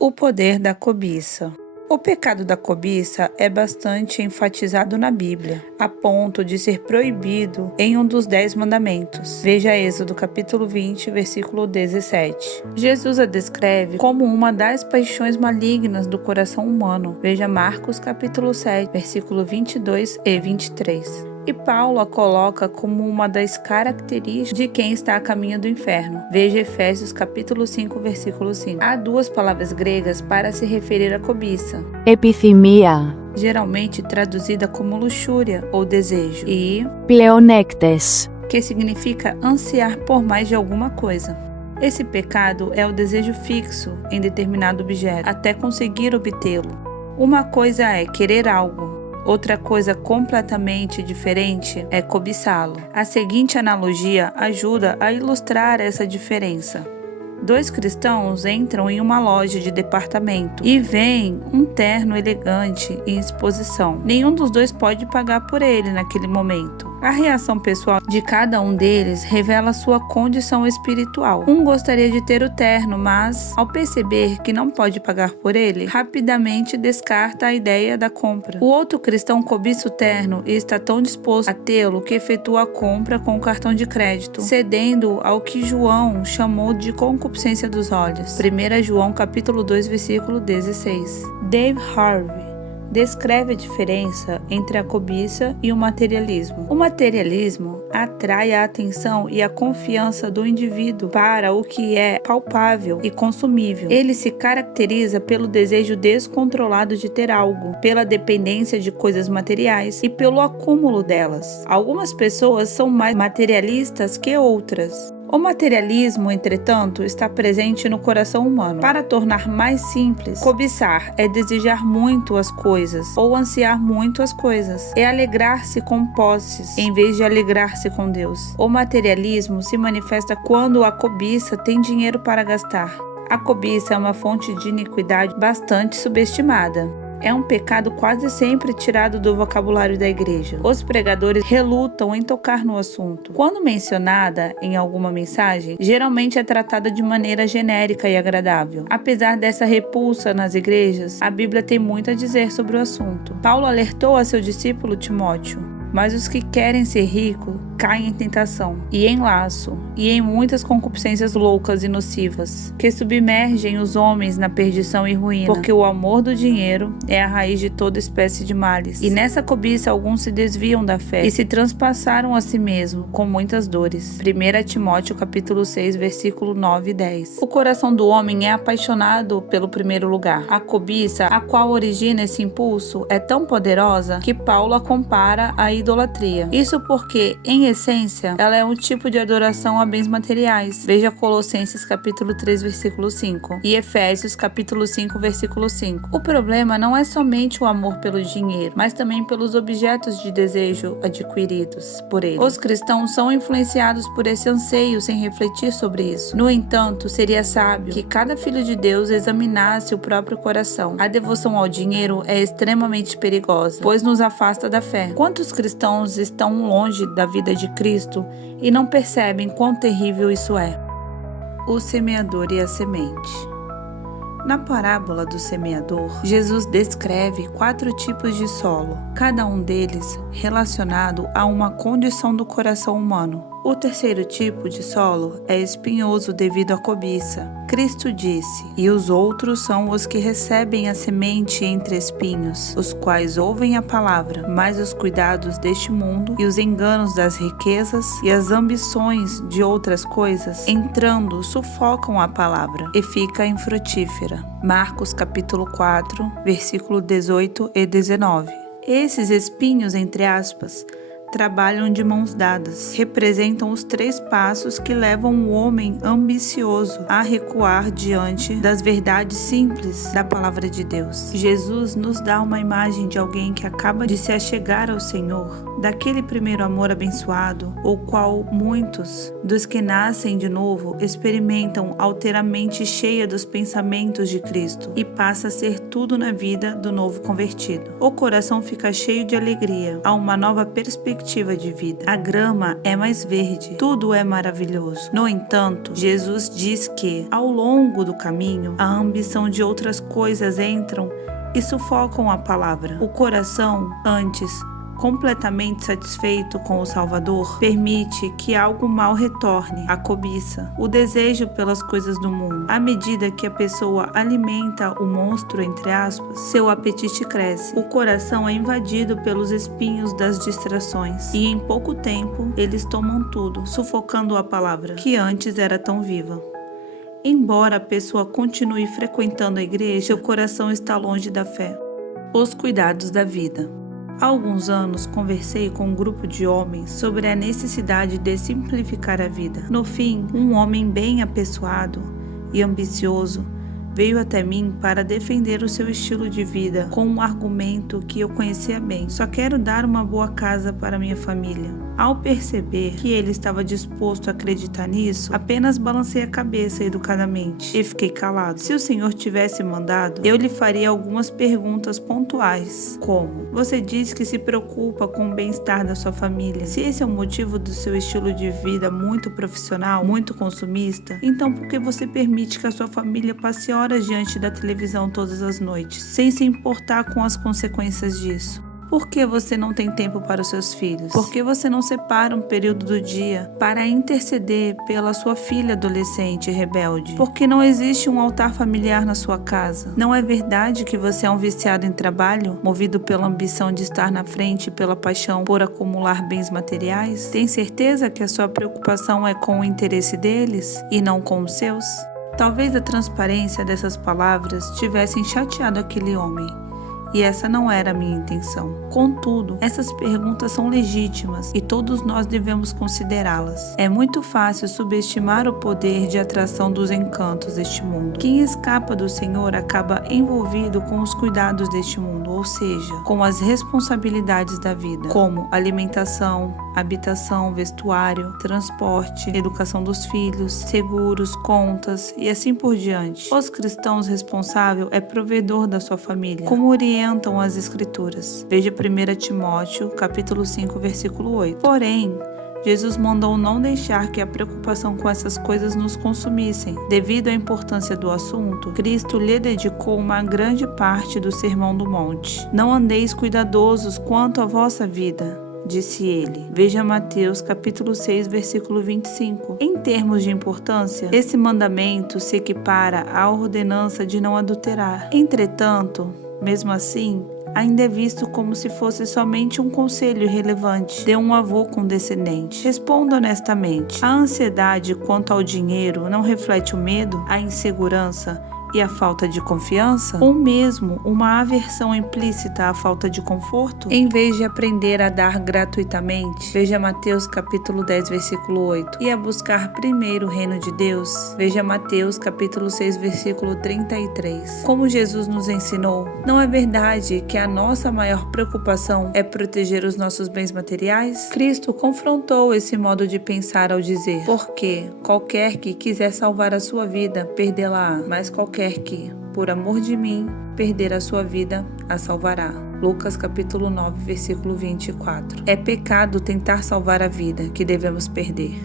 O poder da cobiça. O pecado da cobiça é bastante enfatizado na Bíblia, a ponto de ser proibido em um dos 10 mandamentos. Veja Êxodo capítulo 20, versículo 17. Jesus a descreve como uma das paixões malignas do coração humano. Veja Marcos capítulo 7, versículo 22 e 23. E Paulo a coloca como uma das características de quem está a caminho do inferno. Veja Efésios capítulo 5, versículo 5. Há duas palavras gregas para se referir à cobiça. Επιθυμία, Geralmente traduzida como luxúria ou desejo, e πλεονέκτες, que significa ansiar por mais de alguma coisa. Esse pecado é o desejo fixo em determinado objeto, até conseguir obtê-lo. Uma coisa é querer algo. Outra coisa completamente diferente é cobiçá-lo. A seguinte analogia ajuda a ilustrar essa diferença. 2 cristãos entram em uma loja de departamento e veem um terno elegante em exposição. Nenhum dos dois pode pagar por ele naquele momento. A reação pessoal de cada um deles revela sua condição espiritual. Um gostaria de ter o terno, mas, ao perceber que não pode pagar por ele, rapidamente descarta a ideia da compra. O outro cristão cobiça o terno e está tão disposto a tê-lo que efetua a compra com o cartão de crédito, cedendo ao que João chamou de concupiscência dos olhos. 1 João capítulo 2, versículo 16. Dave Harvey descreve a diferença entre a cobiça e o materialismo. O materialismo atrai a atenção e a confiança do indivíduo para o que é palpável e consumível. Ele se caracteriza pelo desejo descontrolado de ter algo, pela dependência de coisas materiais e pelo acúmulo delas. Algumas pessoas são mais materialistas que outras. O materialismo, entretanto, está presente no coração humano. Para tornar mais simples, cobiçar é desejar muito as coisas ou ansiar muito as coisas. É alegrar-se com posses em vez de alegrar-se com Deus. O materialismo se manifesta quando a cobiça tem dinheiro para gastar. A cobiça é uma fonte de iniquidade bastante subestimada. É um pecado quase sempre tirado do vocabulário da igreja. Os pregadores relutam em tocar no assunto. Quando mencionada em alguma mensagem, geralmente é tratada de maneira genérica e agradável. Apesar dessa repulsa nas igrejas, a Bíblia tem muito a dizer sobre o assunto. Paulo alertou a seu discípulo Timóteo: mas os que querem ser ricos caem em tentação, e em laço, e em muitas concupiscências loucas e nocivas, que submergem os homens na perdição e ruína, porque o amor do dinheiro é a raiz de toda espécie de males. E nessa cobiça alguns se desviam da fé, e se transpassaram a si mesmos com muitas dores. 1 Timóteo capítulo 6, versículo 9 e 10. O coração do homem é apaixonado pelo primeiro lugar. A cobiça, a qual origina esse impulso, é tão poderosa que Paulo a compara à idolatria. Isso porque, em essência, ela é um tipo de adoração a bens materiais. Veja Colossenses capítulo 3, versículo 5 e Efésios capítulo 5, versículo 5. O problema não é somente o amor pelo dinheiro, mas também pelos objetos de desejo adquiridos por ele. Os cristãos são influenciados por esse anseio sem refletir sobre isso. No entanto, seria sábio que cada filho de Deus examinasse o próprio coração. A devoção ao dinheiro é extremamente perigosa, pois nos afasta da fé. Quantos cristãos estão longe da vida de Cristo e não percebem quão terrível isso é? O semeador e a semente. Na parábola do semeador, Jesus descreve 4 tipos de solo, cada um deles relacionado a uma condição do coração humano. O terceiro tipo de solo é espinhoso devido à cobiça. Cristo disse: e os outros são os que recebem a semente entre espinhos, os quais ouvem a palavra, mas os cuidados deste mundo e os enganos das riquezas e as ambições de outras coisas, entrando, sufocam a palavra e fica infrutífera. Marcos capítulo 4, versículo 18 e 19. Esses espinhos, entre aspas, trabalham de mãos dadas. Representam os 3 passos que levam o homem ambicioso a recuar diante das verdades simples da palavra de Deus. Jesus nos dá uma imagem de alguém que acaba de se achegar ao Senhor daquele primeiro amor abençoado, o qual muitos dos que nascem de novo experimentam ao ter a mente cheia dos pensamentos de Cristo e passa a ser tudo na vida do novo convertido. O coração fica cheio de alegria, há uma nova perspectiva de vida. A grama é mais verde, tudo é maravilhoso. No entanto, Jesus diz que, ao longo do caminho, a ambição de outras coisas entram e sufocam a palavra. O coração, antes completamente satisfeito com o Salvador, permite que algo mal retorne, a cobiça, o desejo pelas coisas do mundo. À medida que a pessoa alimenta o monstro, entre aspas, seu apetite cresce. O coração é invadido pelos espinhos das distrações e em pouco tempo eles tomam tudo, sufocando a palavra, que antes era tão viva. Embora a pessoa continue frequentando a igreja, seu coração está longe da fé. Os cuidados da vida. Há alguns anos conversei com um grupo de homens sobre a necessidade de simplificar a vida. No fim, um homem bem apessoado e ambicioso veio até mim para defender o seu estilo de vida com um argumento que eu conhecia bem. Só quero dar uma boa casa para minha família. Ao perceber que ele estava disposto a acreditar nisso, apenas balancei a cabeça educadamente e fiquei calado. Se o Senhor tivesse mandado, eu lhe faria algumas perguntas pontuais, como: você diz que se preocupa com o bem-estar da sua família. Se esse é o motivo do seu estilo de vida muito profissional, muito consumista, então por que você permite que a sua família passe horas diante da televisão todas as noites, sem se importar com as consequências disso? Por que você não tem tempo para os seus filhos? Por que você não separa um período do dia para interceder pela sua filha adolescente e rebelde? Por que não existe um altar familiar na sua casa? Não é verdade que você é um viciado em trabalho, movido pela ambição de estar na frente e pela paixão por acumular bens materiais? Tem certeza que a sua preocupação é com o interesse deles e não com os seus? Talvez a transparência dessas palavras tivessem chateado aquele homem. E essa não era a minha intenção. Contudo, essas perguntas são legítimas e todos nós devemos considerá-las. É muito fácil subestimar o poder de atração dos encantos deste mundo. Quem escapa do Senhor acaba envolvido com os cuidados deste mundo, ou seja, com as responsabilidades da vida, como alimentação, habitação, vestuário, transporte, educação dos filhos, seguros, contas e assim por diante. Os cristãos responsáveis é provedor da sua família, como orientam as Escrituras. Veja 1 Timóteo, capítulo 5, versículo 8. Porém, Jesus mandou não deixar que a preocupação com essas coisas nos consumissem. Devido à importância do assunto, Cristo lhe dedicou uma grande parte do Sermão do Monte. Não andeis cuidadosos quanto à vossa vida, disse ele. Veja Mateus capítulo 6, versículo 25. Em termos de importância, esse mandamento se equipara à ordenança de não adulterar. Entretanto, mesmo assim, ainda é visto como se fosse somente um conselho irrelevante de um avô condescendente. Responda honestamente: a ansiedade quanto ao dinheiro não reflete o medo, a insegurança e a falta de confiança? Ou mesmo uma aversão implícita à falta de conforto? Em vez de aprender a dar gratuitamente, veja Mateus capítulo 10, versículo 8, e a buscar primeiro o reino de Deus, veja Mateus capítulo 6, versículo 33. Como Jesus nos ensinou, não é verdade que a nossa maior preocupação é proteger os nossos bens materiais? Cristo confrontou esse modo de pensar ao dizer: porque qualquer que quiser salvar a sua vida, perdê-la-á, mas qualquer que, por amor de mim, perder a sua vida, a salvará. Lucas capítulo 9, versículo 24. É pecado tentar salvar a vida que devemos perder.